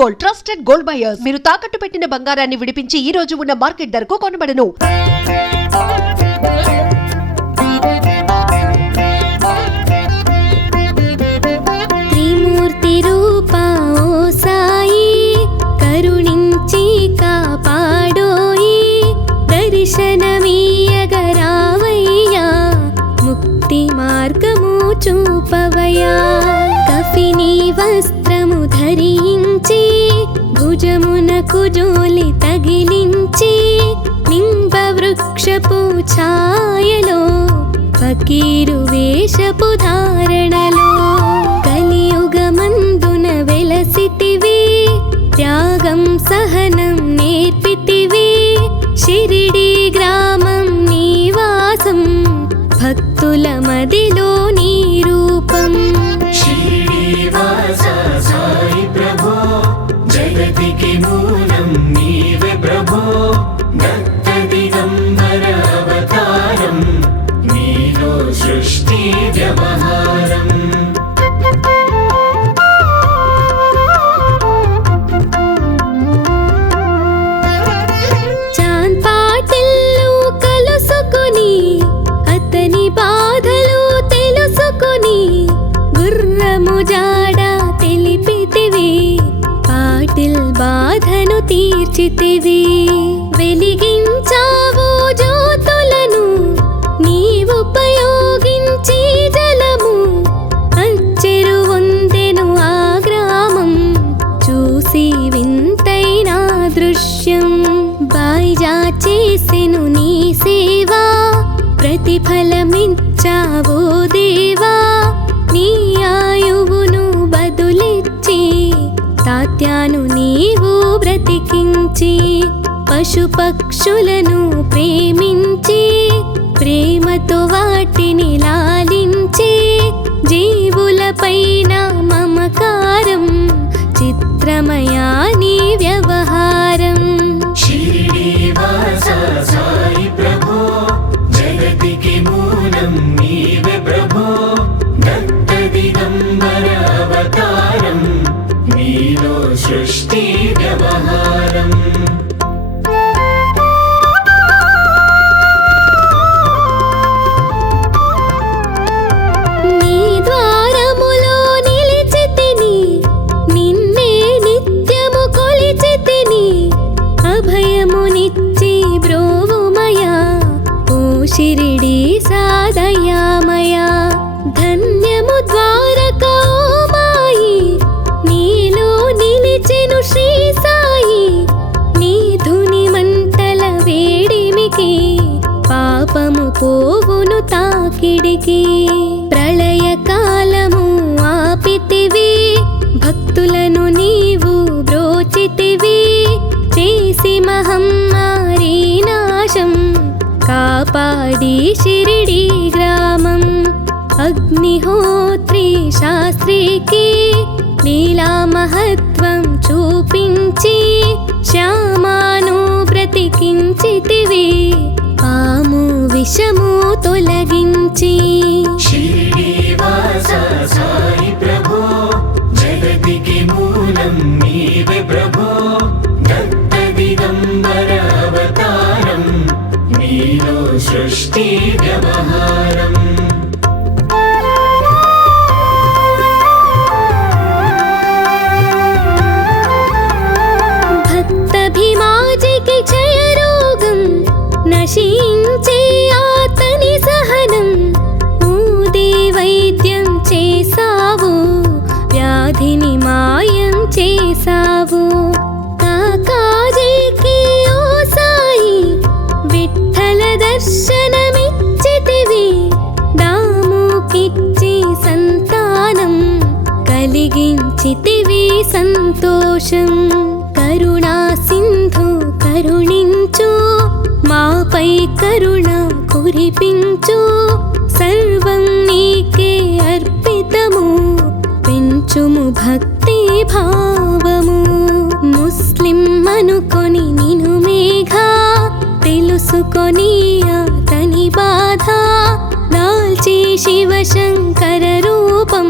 Gold, trusted gold buyers. మీరు తాకట్టు పెట్టిన బంగారాన్ని విడిపించి ఈ రోజు ఉన్న మార్కెట్ ధరకు కొనబడను. త్రిమూర్తి రూపా ఓ సాయి, కరుణించి కాపాడోయి, దర్శనమీయగరావయ్యా, ముక్తి మార్గము చూపవయ్యా. కఫిని వస్త్రము ధరించి, భుజమునకు జోలి తగిలించి, నింబ వృక్షపు ఛాయలో, ఫకీరు వేషపు ధారణలో, కలియుగమందున వెలసితివి, త్యాగం సహనం నేర్పితివి, షిరిడి గ్రామం నివాసం, భక్తుల మదిలో నీ రూపం. శ్రీనివాస సాయి ప్రభో, జగతికి మూలం నీవే ప్రభో, దత్త దిగంబర అవతారం, నీలో సృష్టి వ్యవహారం. చాన్పాటిల్లు కలుసుకొని, అతని బాధలు తెలుసుకొని, గుర్రము జాడ తెలిపితివి, పాటిల్ బాధను తీర్చితివి. వెలిగించావు జ్యోతులను, నీవుపయోగించి జలము, అచ్చెరు వందెను ఆ గ్రామం, చూసి వింతైన దృశ్యం. బాయిజా చేసెను నీ సేవా, ప్రతిఫలమిచ్చావో దేవా, నీ ఆయువును బదులిచ్చి, తాత్యాను నీవు బ్రతికించి, పశుపక్షులను ప్రేమించి, ప్రేమతో వాటిని లాలించి, జీవులపైన మమకారం, చిత్రమయా నీ వ్యవహారం. శ్రీనివాస సాయి ప్రభో, జగతికి మూలం నీవే ప్రభో, దత్త దిగంబర అవతారం, నీలో సృష్టి వ్యవహారం. నీ ద్వారములో నిలిచితిని, నిన్నే నిత్యము కొలిచితిని, అభయమునిచ్చి బ్రోవుమయా, ఓ షిరిడి సాదయామయా. ధన్యము ద్వారక ఓ మాయి, నీలో నిలిచెను శ్రీ సాయి, నీ ధుని మంటల వేడిమికి, పాపము పోవును తాకిడికి. ప్రళయ కాలము ఆపితివి, భక్తులను నీవు బ్రోచితివి, చేసి మహమ్మారి నాశం, కాపాడి షిరిడి గ్రామం. అగ్నిహోత్రి శాస్త్రికి లీలా మహత్వం చూపించి, శ్యామాను బ్రతికించితివి, పాము విషము తొలగించి. శ్రీనివాస సాయి ప్రభో, జగతికి మూలం నీవే ప్రభో, దత్త దిగంబర అవతారం, నీలో సృష్టి వ్యవహారం. భక్తభిమాజికి క్షయరోగం, నశించే ఆతని సహనం, ఊదే వైద్యం చేసావు, వ్యాధిని మాయం చేసావు. కాకాజీకి ఓ సాయి, విఠ్ఠల దర్శనమిచ్చితివి, దాముకిచ్చి సంతానం, కలిగించితివి సంతోషం. కరుణా సింధు కరుణించు, మాపై కరుణ కురిపించు, సర్వం నీకే అర్పితము, పెంచుము భక్తి భావము. ముస్లిం అనుకొని నిను మేఘా, తెలుసుకొని అతని బాధ, దాల్చి శివశంకర రూపం,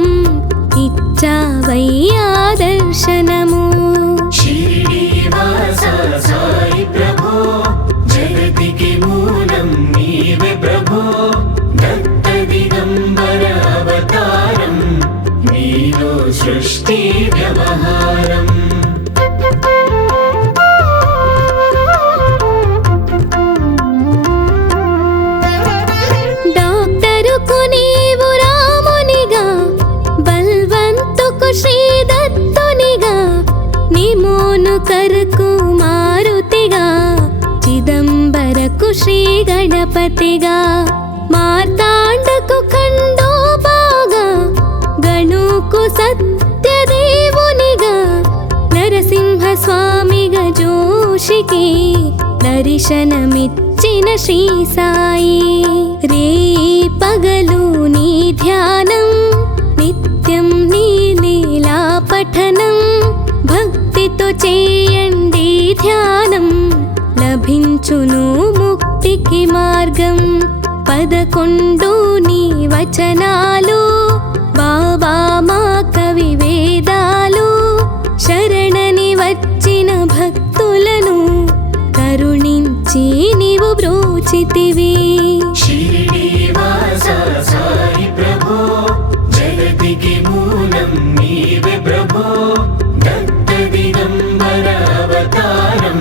ఇచ్చావయ్యా దర్శనము. శంకరకు మారుతిగా, చిదంబరకు శ్రీ గణపతిగా, మార్తాండకు ఖండోబాగా, గణుకు సత్యదేవునిగా, నరసింహ స్వామిగా జోషికి దర్శనమిచ్చిన శ్రీ సాయి. రే పగలు నీ ధ్యానం, నిత్యం నీ లీలా పఠనం, భక్తితో చేయండి ధ్యానం, లభించును ముక్తికి మార్గం. 11 నీ వచనాలు, బాబా మా కవి వేదాలు, శరణని వచ్చిన భక్తులను కరుణించి నీవు బ్రోచితివి. शिरडीवास साई प्रभो, जगतिके मूलं नीवे प्रभो, दत्त दिगंबर अवतारं,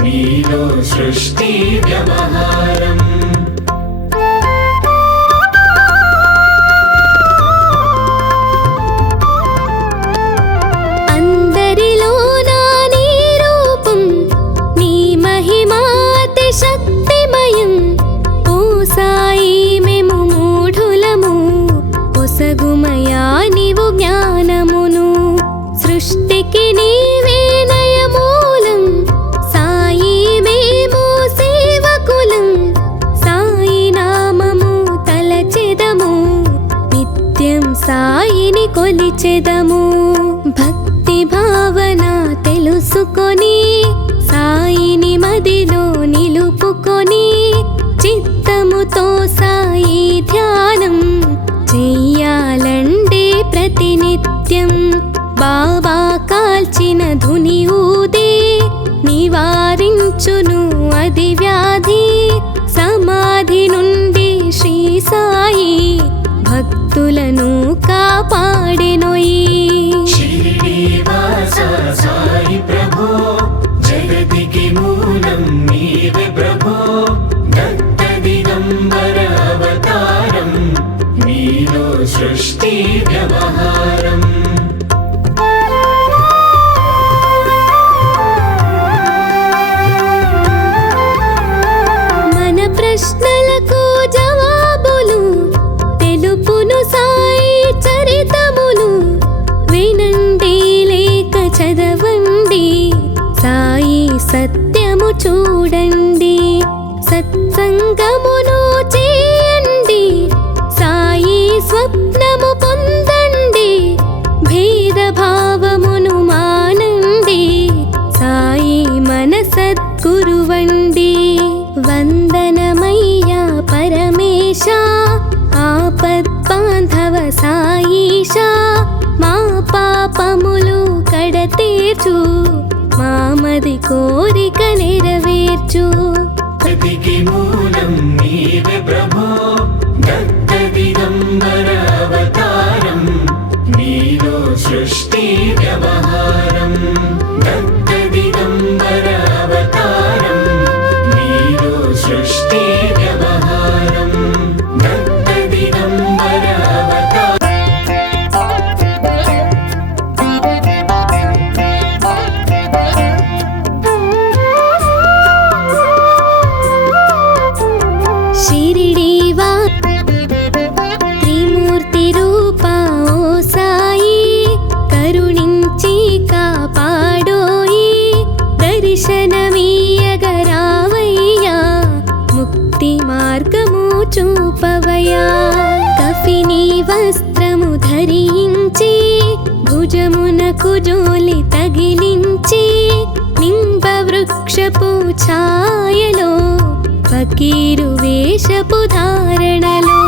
नीलो सृष्टि व्यवहारम्. అందరిలో నా నీ రూపం, నీ మహిమాతి శక్తిమయం. ఓ సాయి మేము మూఢులము, ఒసగుమయా నీవు జ్ఞానమును. సృష్టికి నీవే నయమూలం, సాయి మేము సేవకులం. సాయి నామము తలచెదము, నిత్యం సాయిని కొలిచెదము. భక్తి భావన తెలుసుకొని, సాయిని మదిలో నిలుపుకొని, చిత్తముతో సాయి ధ్యానం చెయ్యాలండి ప్రతినిత్యం. బాబా కాల్చిన ధుని ఊదే నివారించును అది వ్యాధి. సమాధి నుండి శ్రీ సాయి భక్తులను కాపాడెనోయి. शिरडीवास साई प्रभो, जगतिके मूलं नीवे प्रभो, दत्त दिगंबर अवतारं, नीलो सृष्टि व्यवहारम्. మన ప్రశ్నలకు జవాబులు తెలుపును సాయి చరితములు. వినండి లేక చదవండి, సాయి సత్యము చూడండి. సత్సంగమును చేయండి, సాయి స్వప్నము పొందండి. భేదభావమును మానండి, సాయి మన సద్గురువండి. వందనమయ్యా పరమేశ, ఆపద్బాంధవ సాయిషా. మా పాపములు కడతీర్చు, మామది కోరిక నెరవేర్చు. जगतिके मूलं नीवे प्रभो, दत्त दिगंबर अवतारं, नीलो सृष्टि व्यवहारम्. दत्त दिगंबर अवतारं, नीलो सृष्टि व्यवहारम्. दत्त दिगंबर अवतारम्. షిరిడీవా త్రిమూర్తి రూపా ఓ సాయి, కరుణించి కాపాడోయి. దర్శనమీయగరావయ్యా, ముక్తి మార్గము చూపవయ్యా. కఫిని వస్త్రము ధరించి, భుజమునకు జోలి తగిలించి, నింబ వృక్షపు ఛాయలో, ఫకీరు వేషపు ధారణలో,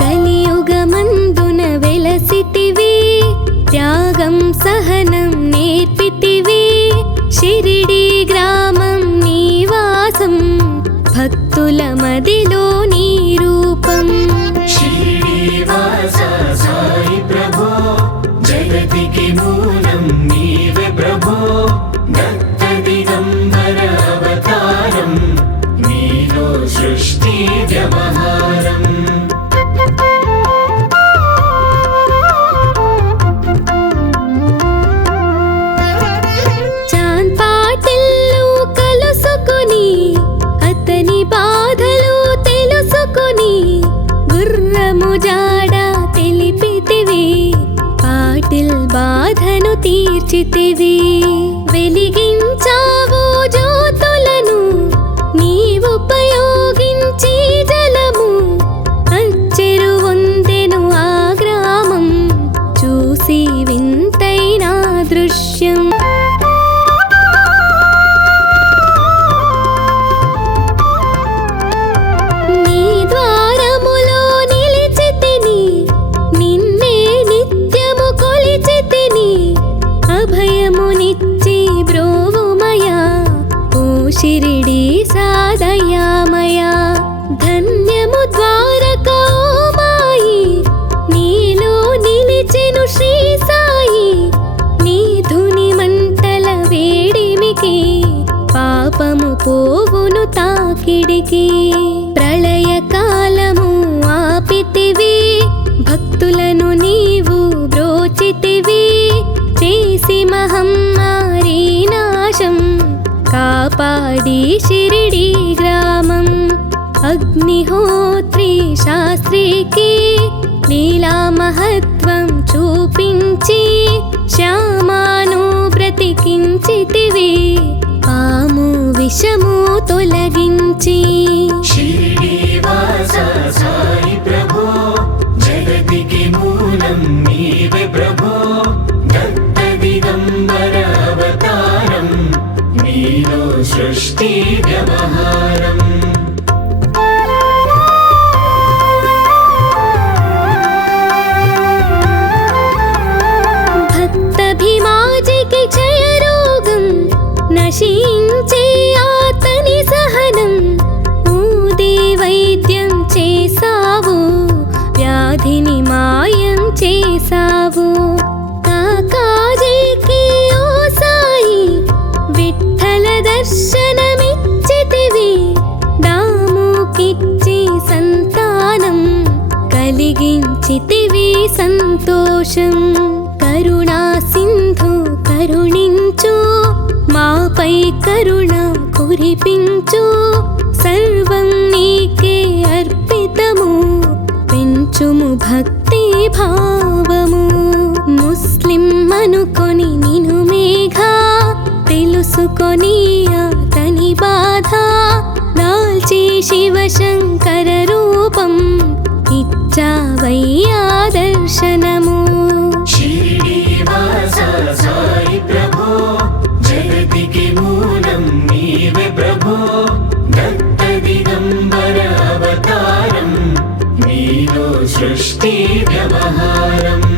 కలియుగమందున వెలసితివి. త్యాగం సహనం నేర్పితివి, షిరిడీ గ్రామం నీవాసం, భక్తుల మదిలో నీ రూపం. शिरडीवास साई प्रभो, जगतिके मूलं नीवे प्रभो, दत्त दिगंबर अवतारं, नीलो सृष्टि व्यवहारम्. నిలిచితివి వెలిగించావు జ్యోతులను నీవుపయోగించి జలము అచ్చెరు వందెను ఆ గ్రామం చూసి వింతైన దృశ్యం నీ ద్వారములో నిలిచితిని నిన్నే నిత్యము కొలిచితిని అభయమునిచ్చి బ్రోవుమయా ఓ షిరిడి సాదయామయా ధన్యము ద్వారకా ఓ మాయి నీలో నిలిచెను శ్రీ సాయి నీ ధుని మంటల వేడిమికి పాపము పోవును తాకిడికి ప్రళయకాలము ఆపితివి భక్తులను నీవు బ్రోచితివి చేసి మహమ్మారి నాశం కాపాడి షిరిడి గ్రామం అగ్నిహోత్రి శాస్త్రికి లీలా మహత్వం చూపించి శ్యామాను బ్రతికించితివి పాము విషము తొలగించి श्रीनिवास साई प्रभो जगतिके मूलं नीवे प्रभो दत्त दिगंबर अवतारं नीलो सृष्टि व्यवहारम् భక్తభిమాజికి క్షయరోగం నశించే ఆతని సహనం ఊది వైద్యం చేసావు వ్యాధిని మాయం చేసావు కాకాజీకి ఓ సాయి విఠల దర్శనమిచ్చితివి దాముకిచ్చి సంతానం కలిగించితివి సంతోషం కరుణా సింధు కరుణించు మాపై కరుణ కురిపించు సర్వం నీకే అర్పితము పెంచుము భక్తి భావము ముస్లిం అనుకొని నిను మేఘా తెలుసుకొని అతని బాధ దాల్చి శివశంకర రూపం ఇచ్చావయ్యా దర్శనము श्रीनिवास साई प्रभो जगतिके मूलं नीवे प्रभो दत्त दिगंबर अवतारं नीलो सृष्टि व्यवहारम्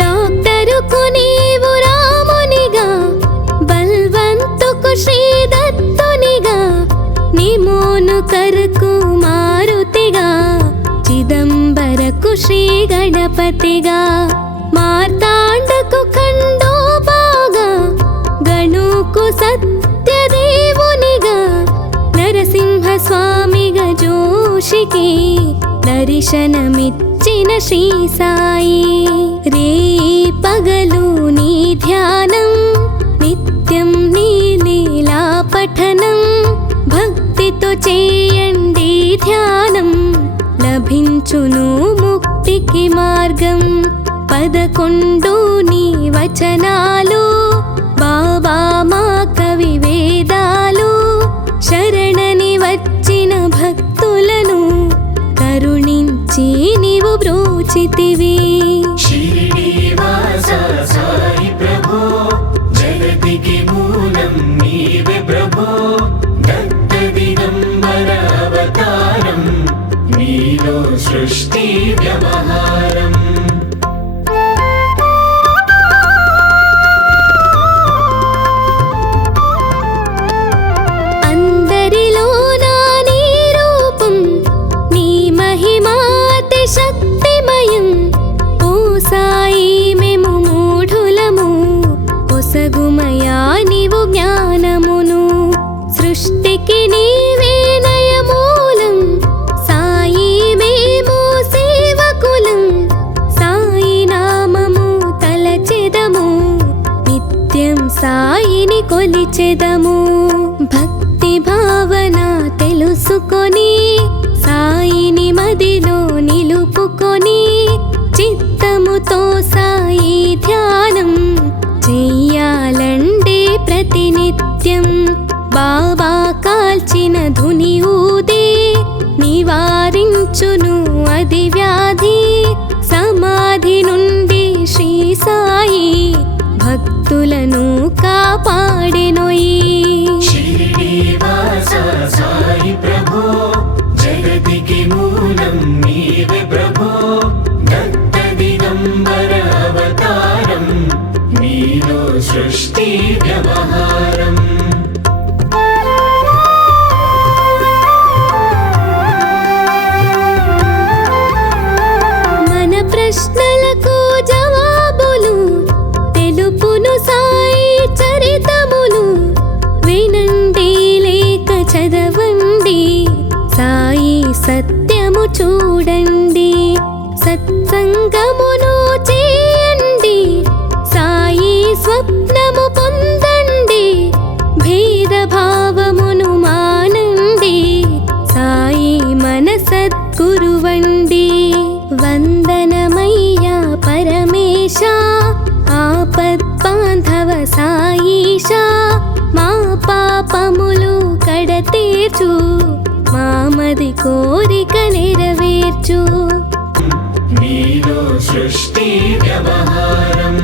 డాక్టరుకు నీవు రామునిగా బల్వంతుకు శ్రీ దత్తునిగా నిమోను కరకు మారుతిగా చిదంబరకు శ్రీ గణపతిగా మార్తాండకు ఖండోబాగా గణుకు సత్యదేవునిగా నరసింహ స్వామిగా జోషికి దర్శనమిచ్చిన శ్రీ సాయి రే పగలు నీ ధ్యానం నిత్యం నీ లీలా పఠనం భక్తితో చేయండి ధ్యానం లభించును ముక్తికి మార్గం 11 నీ వచనాలు బాబా మా కవి వేదాలు శరణని వచ్చిన భక్తులను కరుణించి నీవు బ్రోచితివి श्रीनिवास साई प्रभो जगतिके मूलं नीवे प्रभो दत्त दिगंबर अवतारं नीलो सृष्टि व्यवहारम् అందరిలో నా నీ రూపం నీ మహిమాతి శక్తిమయం ఓ సాయి మేము మూఢులము ఒసగుమయా నీవు జ్ఞానమును సృష్టికి నీవే నయమూలం సాయి మేము సేవకులం సాయి నామము తలచెదము నిత్యం సాయిని కొలిచెదము భక్తి భావన తెలుసుకొని సాయిని నిత్యం బాబా కాల్చిన ధుని ఊదే నివారించును అది వ్యాధి సమాధి నుండి శ్రీ సాయి భక్తులను కాపాడెనోయి शिरडीवास साई प्रभो जगतिके मूलं नीवे प्रभो दत्त दिगंबर अवतारं नीलो सृष्टि व्यवहारम् మన ప్రశ్నలకు జవాబులు తెలుపును సాయి చరితములు వినండి లేక చదవండి సాయి సత్యము చూడండి సత్సంగమును చేయండి సాయి స్వప్నము పొందండి భేదభావమును మానండి సాయి మన సద్గురువండి వందనమయ్యా పరమేశ ఆపద్బాంధవ సాయిషా మా పాపములు కడతీర్చు మామది కోరిక నెరవేర్చు नीलो सृष्टि व्यवहारं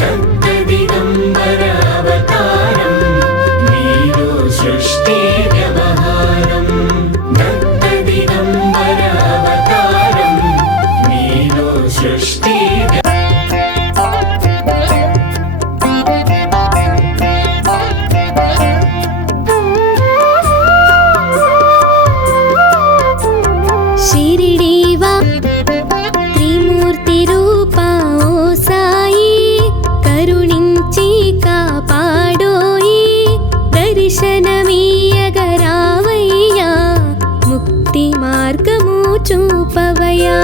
दत्त दिगंबर अवतारं नीलो सृष्टि व्यवहारं दत्त दिगंबर अवतारं नीलो सृष्टि షిరిడీవా త్రిమూర్తి రూపా ఓ సాయి కరుణించి కాపాడోయి దర్శనమీయగరావయ్యా ముక్తి మార్గము చూపవయ్యా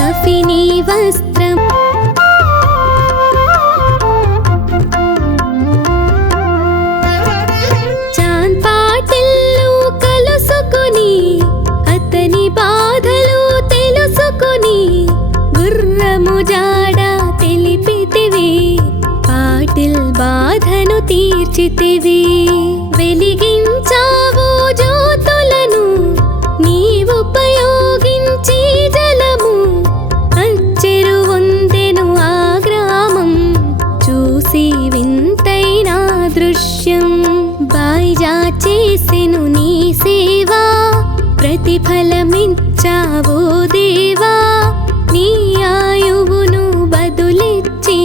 కఫినీ వస్త్రం చాంద్ పాటిల్లు కలుసుకొని అతని బాధలు తెలుసుకొని గుర్రము జాడ తెలిపితివి పాటిల్ బాధను తీర్చితివి వెలిగించావు జ్యోతులను నీవుపయోగించి జలము అచ్చెరు వందెను ఆ గ్రామం చూసి వింతైన దృశ్యం బాయిజా చేసెను నీ సేవా ప్రతిఫలమిచ్చావో దేవా నీ ఆయువును బదులిచ్చి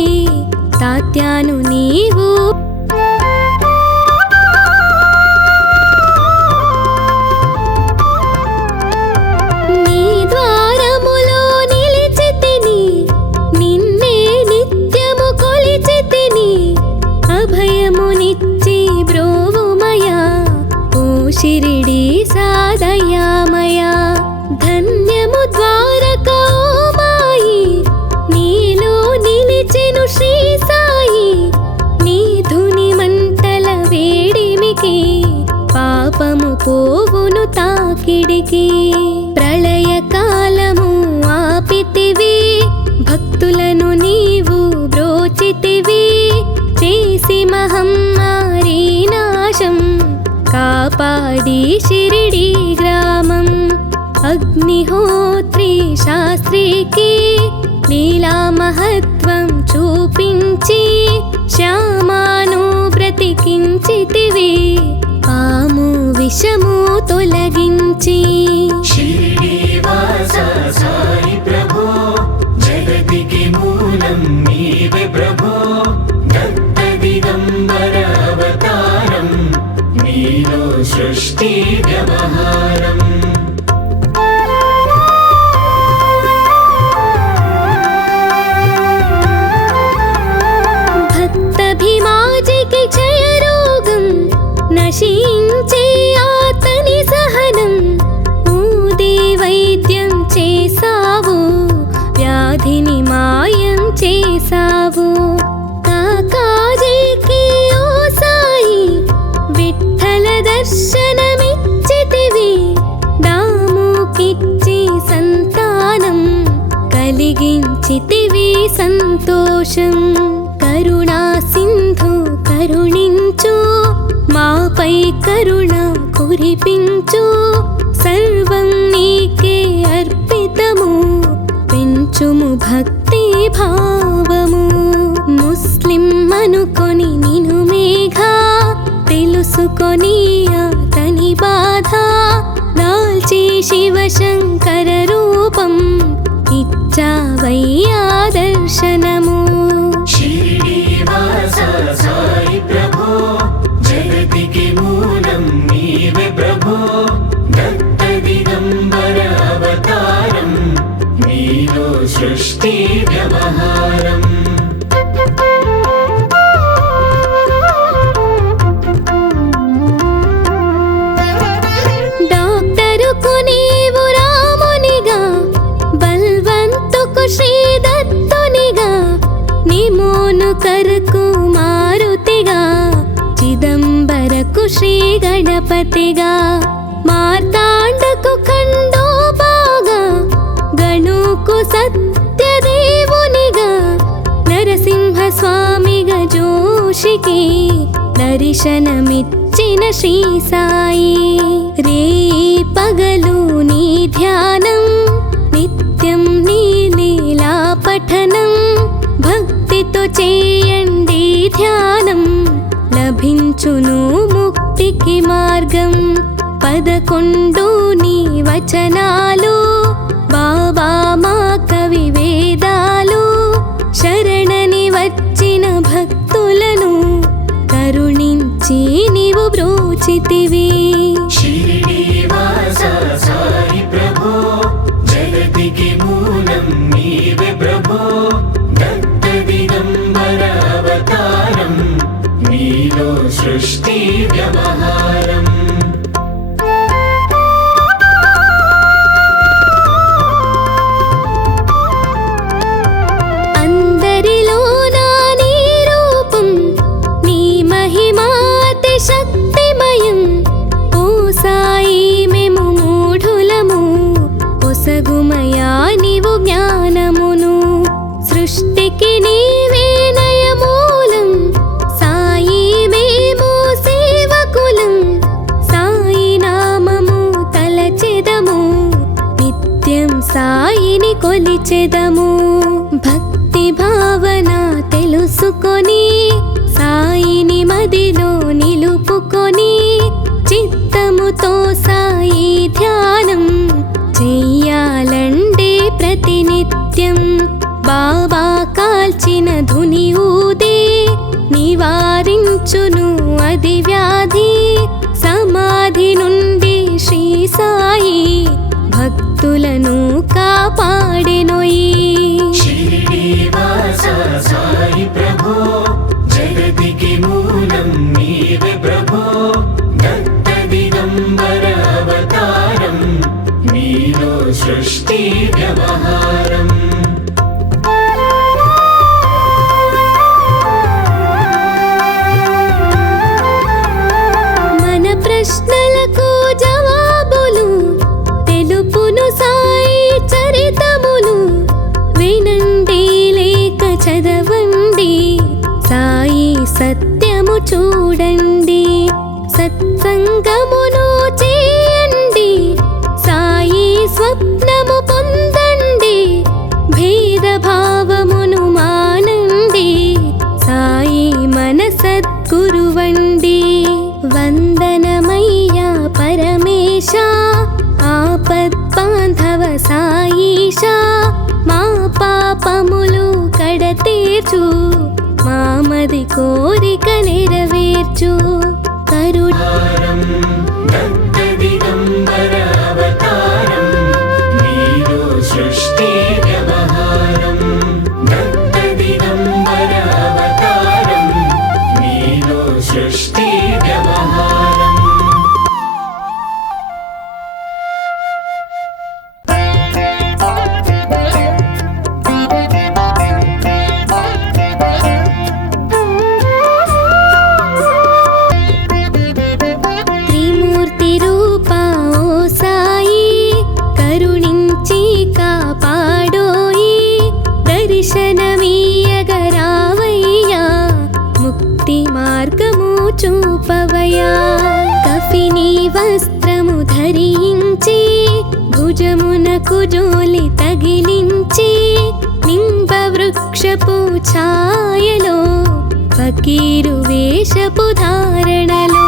తాత్యాను నీవు నీ ద్వారములో నిలిచితిని నిన్నే నిత్యము కొలిచితిని అభయమునిచ్చి బ్రోవుమయా ఓ షిరిడి సాదయామయా ధన్యము ద్వారకా ఓ మాయి నీలో నిలిచెను శ్రీ సాయి నీ ధుని మంటల వేడిమికి పాపము పోవును తాకిడికి ప్రళయ కాలము ఆపితివి భక్తులను నీవు బ్రోచితివి చేసి మహమ్మారి నాశం కాపాడి షిరిడి గ్రామం అగ్నిహోత్రి శాస్త్రికి లీలా మహత్వం చూపించి శ్యామాను బ్రతికించితివి పాము విషము తొలగించి शिरडीवास साई प्रभो जगतिके मूलं नीवे प्रभो दत्त दिगंबर अवतारं नीलो सृष्टि व्यवहारम् భక్తభిమాజికి క్షయరోగం నశించే ఆతని సహనం ఊదే వైద్యం చేసావు వ్యాధిని మాయం చేసావు కాకాజీకి ఓ సాయి విఠల దర్శనమిచ్చితివి దాముకిచ్చి సంతానం కలిగించితివి సంతోషం కరుణా సింధు కరుణించు కరుణ కురిపించు సర్వం నీకే అర్పితము పెంచుము భక్తి భావము ముస్లిం అనుకొని నిను మేఘా తెలుసుకొని అతని బాధ దాల్చి శివశంకర రూపం ఇచ్చావయ్యా దర్శనము शिरडीवास साई प्रभो जगतिके मूलं नीवे प्रभो दत्त दिगंबर अवतारं नीलो सृष्टि व्यवहारम् డాక్టరుకు నీవు రామునిగా బల్వంతుకు శ్రీ దత్తునిగా నిమోను కరకు మారుతిగా చిదంబరకు శ్రీ గణపతిగా మార్తాండకు ఖండోబాగా గణుకు సత్యదేవునిగా నరసింహ స్వామిగా జోషికి దర్శనమిచ్చిన శ్రీ సాయి రేయి పగలు నీ ధ్యానం నిత్యం నీ లీలా పఠనం భక్తితో చేయండి ధ్యానం లభించును ముక్తికి మార్గం 11 నీ వచనాలు బాబా మా కవి వేదాలు శరణని వచ్చిన భక్తులను కరుణించి నీవు బ్రోచితివి शिरडीवास साई प्रभो जगतिके मूलं नीवे प्रभो दत्त दिगंबर अवतारं नीलो सृष्टि व्यवहारम् అందరిలో నా నీ రూపం నీ మహిమాతి శక్తిమయం ఓ సాయి మేము మూఢులము ఒసగుమయా నీవు జ్ఞానమును సృష్టికి నీవే నయమూలం సాయి మేము సేవకులం సాయి నామము తలచెదము నిత్యం సాయిని కొలిచెదము భక్తి భావన తెలుసుకొని సాయిని మదిలో నిలుపుకొని చిత్తముతో సాయి ధ్యానం చెయ్యాలండి ప్రతినిత్యం బాబా కాల్చిన ధుని ఊదే నివారించును అది వ్యాధి సమాధి నుండి శ్రీ సాయి భక్తులను కాపాడెనోయి शिरडीवास साई प्रभो जगतिके मूलं नीवे प्रभो दत्त दिगंबर अवतारं नीलो सृष्टि व्यवहारम् మన ప్రశ్నలకు జవాబులు తెలుపును సాయి చరితములు వినండి లేక చదవండి సాయి సత్యము చూడండి సత్సంగమును చేయండి సాయి స్వప్నము పొందండి భేదభావమును మానండి సాయి మన సద్గురువండి వందనమయ్యా పరమేశ ఆపద్బాంధవ సాయిషా మా పాపములు కడతీర్చు మామది కోరిక నెరవేర్చు కరుణ दत्त दिगंबर अवतारं नीलो सृष्टि व्यवहारम् दत्त दिगंबर अवतारं नीलो सृष्टि व्यवहारम् త్రిమూర్తి రూపా ఓ సాయి కరుణించి కాపాడోయి దర్శనమీయగరావయ్యా ముక్తి మార్గము చూపవయ్యా కఫీ ఫకీరు వేషపు ధారణలో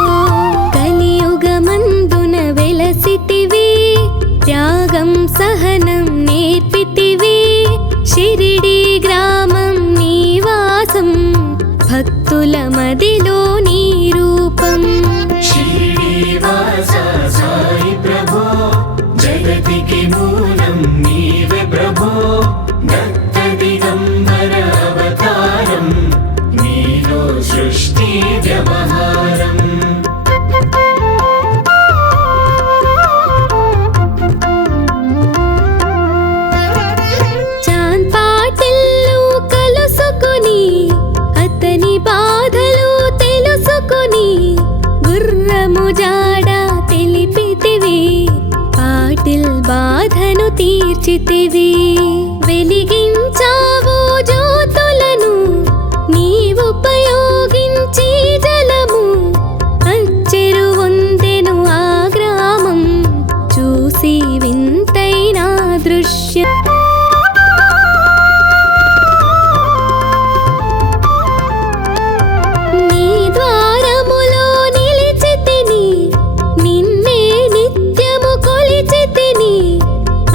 కలియుగమందున వెలసితివి త్యాగం సహనం నేర్పితివి షిరిడి గ్రామం నివాసం భక్తుల మదిలో నీ రూపం శ్రీనివాస సాయి ప్రభో జగతికి మూలం నీవే ప్రభో దత్త దిగంబర అవతారం నీలో సృష్టి వ్యవహారం చాన్ పాటిల్లు కలుసుకొని అతని బాధలు తెలుసుకొని గుర్రము జాడ తెలిపితివి పాటిల్ బాధను తీర్చితివి వెలిగించావు జ్యోతులను నీవుపయోగించి జలము అచ్చెరు వందెను ఆ గ్రామం చూసి వింతైన దృశ్యం నీ ద్వారములో నిలిచితిని నిన్నే నిత్యము కొలిచితిని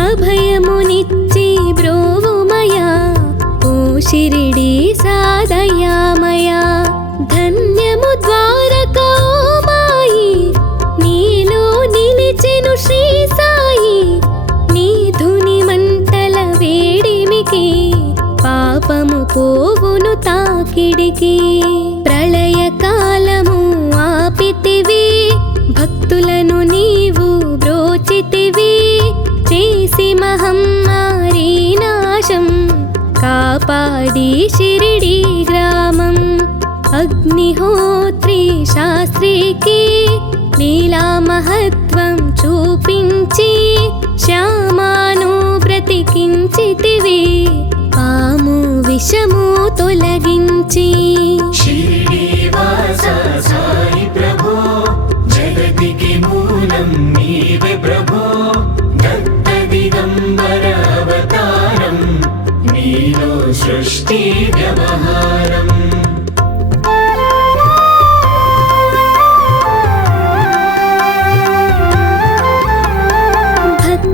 అభయమునిచ్చి బ్రోవుమయా ఓ షిరిడి సాదయామయా ధన్యము ద్వారకా ఓ మాయి నీలో నిలిచెను శ్రీ సాయి నీ ధుని మంటల వేడిమికి పాపము పోవును తాకిడికి ప్రళయ కాలము ఆపితివి భక్తులను నీవు బ్రోచితివి చేసి మహమ్మారి నాశం కాపాడి షిరిడి గ్రామం అగ్నిహోత్రి శాస్త్రికి లీలా మహత్వం చూపించి శ్యామాను బ్రతికించితివి పాము విషము తొలగించి శ్రీనివాస సాయి ప్రభో జగతికి మూలం నీవే ప్రభో దత్త దిగంబర అవతారం నీలో సృష్టి వ్యవహారం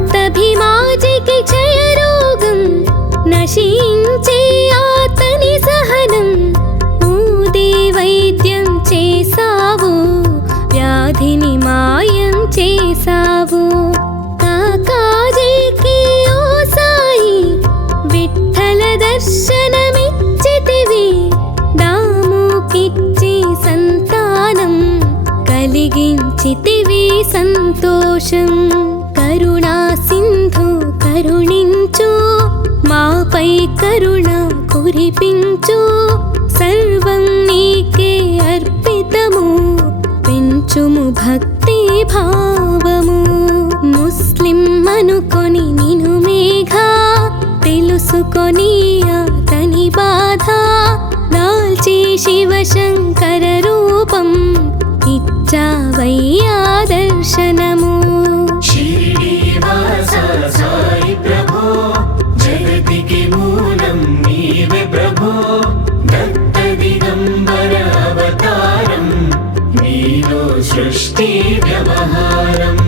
భక్తభిమాజికి క్షయరోగం నశించే ఆతని సహనం ఊదే వైద్యం చేసావు వ్యాధిని మాయం చేసావు కాకాజీకి ఓ సాయి విఠల దర్శనమిచ్చితివి దాముకిచ్చి సంతానం కలిగించితివి సంతోషం కరుణా సింధు కరుణించు మాపై కరుణ కురిపించు సర్వం నీకే అర్పితము పెంచుము భక్తి భావము ముస్లిం అనుకొని నిను మేఘా తెలుసుకొని అతని బాధ దాల్చి శివశంకర రూపం ఇచ్చావయ్యా దర్శనము శ్రీనివాస సాయి ప్రభో జగతికి మూలం నీవే ప్రభో దత్త దిగంబర అవతారం నీలో సృష్టి వ్యవహారం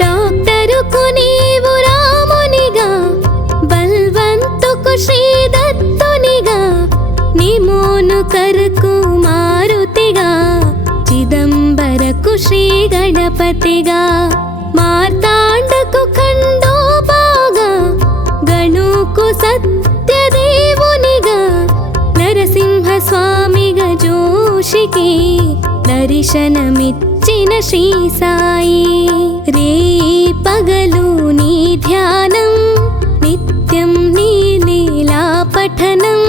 డాక్టరుకు నీవు రామునిగా బల్వంతుకు శ్రీ దత్తునిగా నిమోను కరకు మారుతిగా చిదంబరకు శ్రీ గణపతిగా మార్తాండకు ఖండోబాగా గణుకు సత్యదేవునిగా నరసింహ స్వామిగా జోషికి దర్శనమిచ్చిన శ్రీ సాయి రే పగలు నీ ధ్యానం నిత్యం నీ లీలా పఠనం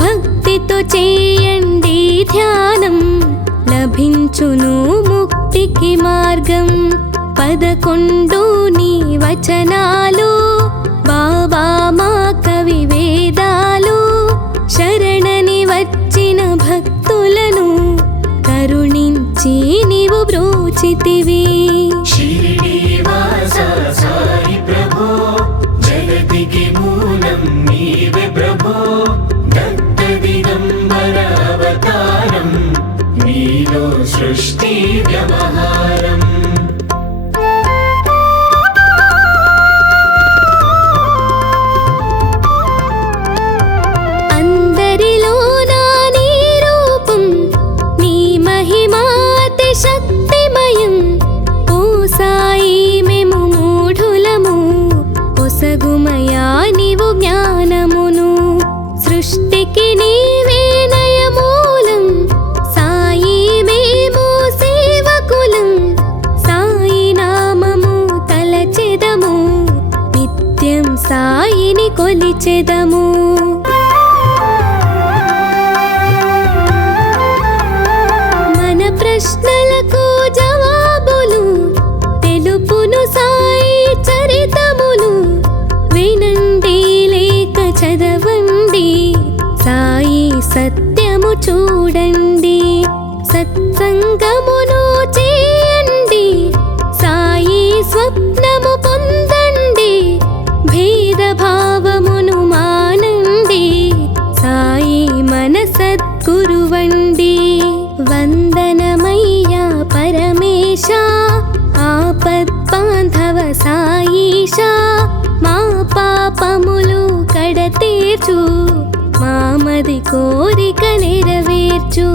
భక్తితో చేయండి ధ్యానం లభించును ముక్తికి మార్గం 11 నీ వచనాలు బాబా మా కవి వేదాలు శరణని వచ్చిన భక్తులను కరుణించి నీవు బ్రోచితివి శ్రీనివాస సాయి ప్రభో సృష్టి వ్యవహారం అందరిలో నా నీ రూపం నీ మహిమాతి శక్తిమయం ఓ సాయి మేము మూఢులము ఒసగుమయా నీవు జ్ఞానమును సృష్టికి నీవే నయమూలం సాయి మేము సేవకులం సాయి నామము తలచెదము నిత్యం సాయిని కొలిచెదము మన ప్రశ్నలకు జవాబులు తెలుపును సాయి చరితములు వినండి లేక చదవండి సాయి సత్యము చూడండి సత్సంగమును చేయండి సాయి స్వప్నము పొందండి భేదభావమును మానండి సాయి మన సద్గురువండి వందనమయ్యా పరమేశ ఆపద్బాంధవ సాయిషా మా పాపములు కడతీర్చు మామది కోరిక నెరవేర్చు